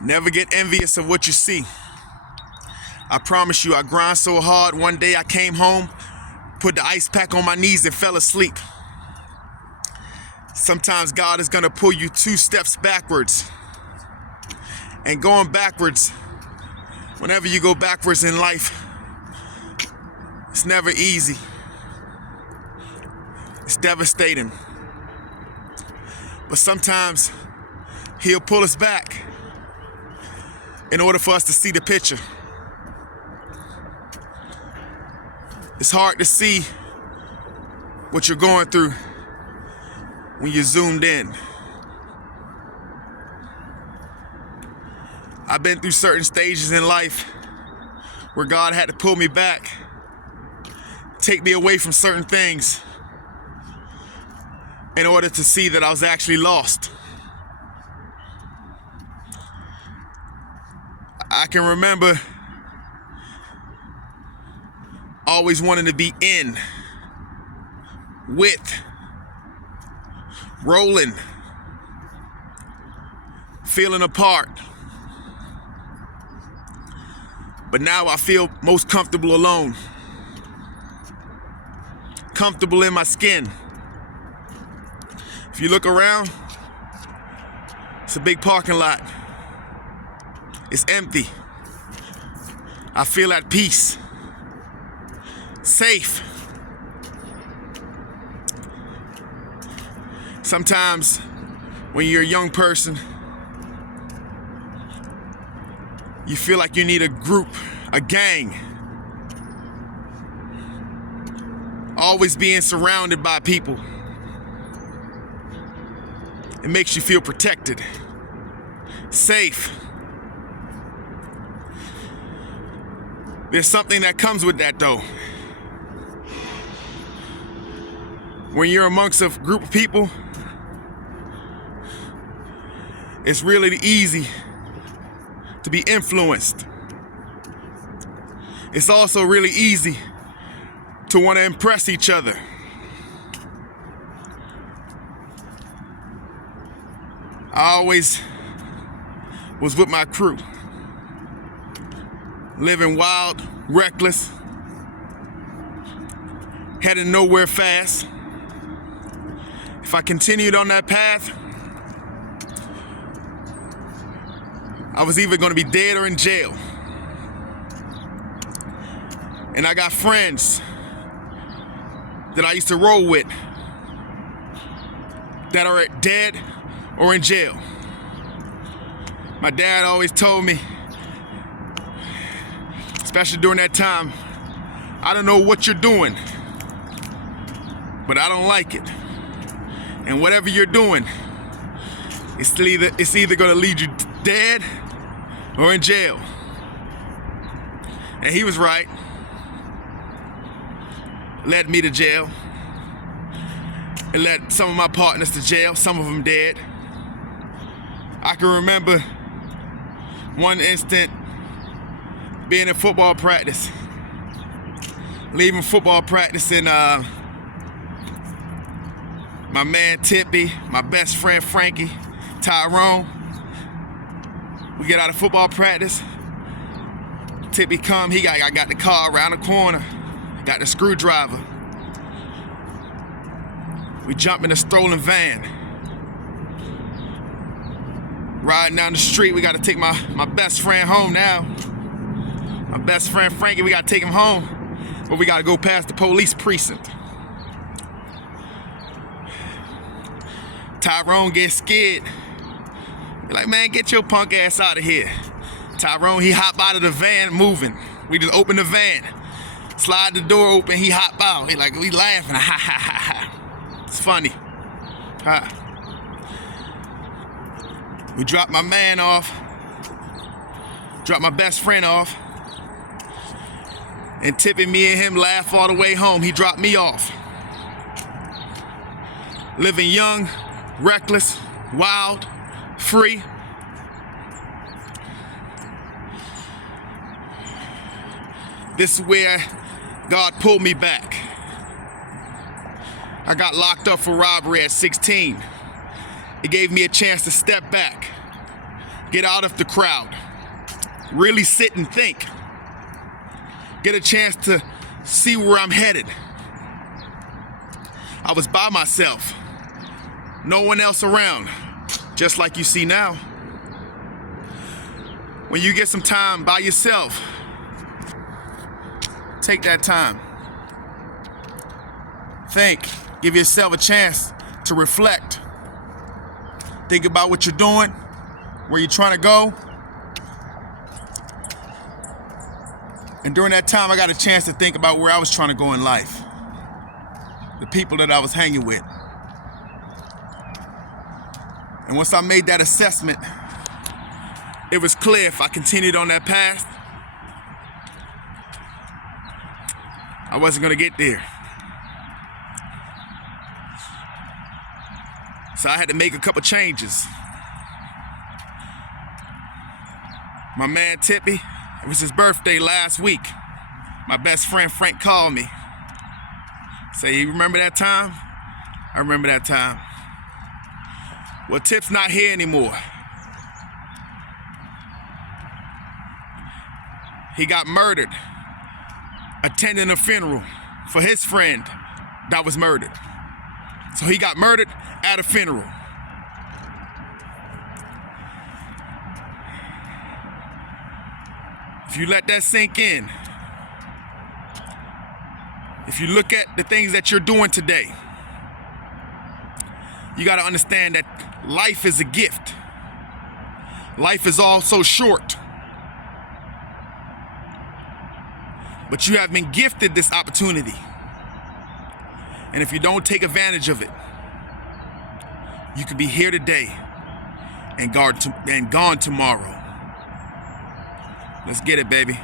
Never get envious of what you see. I promise you, I grind so hard. One day I came home, put the ice pack on my knees and fell asleep. Sometimes God is gonna pull you 2 steps backwards. And going backwards, whenever you go backwards in life, it's never easy. It's devastating. But sometimes He'll pull us back in order for us to see the picture. It's hard to see what you're going through when you're zoomed in. I've been through certain stages in life where God had to pull me back, take me away from certain things in order to see that I was actually lost. I can remember always wanting to be in, with, rolling, feeling a part. But now I feel most comfortable alone, comfortable in my skin. If you look around, it's a big parking lot. It's empty. I feel at peace, safe. Sometimes when you're a young person, you feel like you need a group, a gang. Always being surrounded by people. It makes you feel protected, safe. There's something that comes with that though. When you're amongst a group of people, it's really easy to be influenced. It's also really easy to want to impress each other. I always was with my crew, living wild, reckless, heading nowhere fast. If I continued on that path, I was either going to be dead or in jail. And I got friends that I used to roll with that are dead or in jail. My dad always told me, especially during that time, I don't know what you're doing, but I don't like it. And whatever you're doing, it's either gonna lead you dead or in jail. And he was right. Led me to jail. It led some of my partners to jail, some of them dead. I can remember one instant being in football practice, leaving football practice, and my man Tippy, my best friend Frankie, Tyrone, we get out of football practice. Tippy come, I got the car around the corner, got the screwdriver. We jump in a stolen van. Riding down the street, we gotta take my best friend home now. My best friend Frankie, we gotta take him home, but we gotta go past the police precinct. Tyrone gets scared. You're like, man, get your punk ass out of here. Tyrone, he hop out of the van moving. We just open the van, slide the door open, he hop out. He like, we laughing, ha ha ha ha. It's funny. Ha. We dropped my man off, dropped my best friend off, and Tippy, me and him laugh all the way home. He dropped me off. Living young, reckless, wild, free. This is where God pulled me back. I got locked up for robbery at 16. It gave me a chance to step back, Get out of the crowd. Really sit and think. Get a chance to see where I'm headed. I was by myself. No one else around. Just like you see now. When you get some time by yourself, take that time. Think. Give yourself a chance to reflect. Think about what you're doing, where you're trying to go. And during that time, I got a chance to think about where I was trying to go in life. The people that I was hanging with. And once I made that assessment, it was clear if I continued on that path, I wasn't gonna get there. So I had to make a couple changes. My man Tippy, it was his birthday last week. My best friend Frank called me. Say, you remember that time? I remember that time. Well, Tip's not here anymore. He got murdered attending a funeral for his friend that was murdered. So he got murdered at a funeral. If you let that sink in, if you look at the things that you're doing today, you got to understand that life is a gift. Life is also short. But you have been gifted this opportunity. And if you don't take advantage of it, you could be here today and gone tomorrow. Let's get it, baby.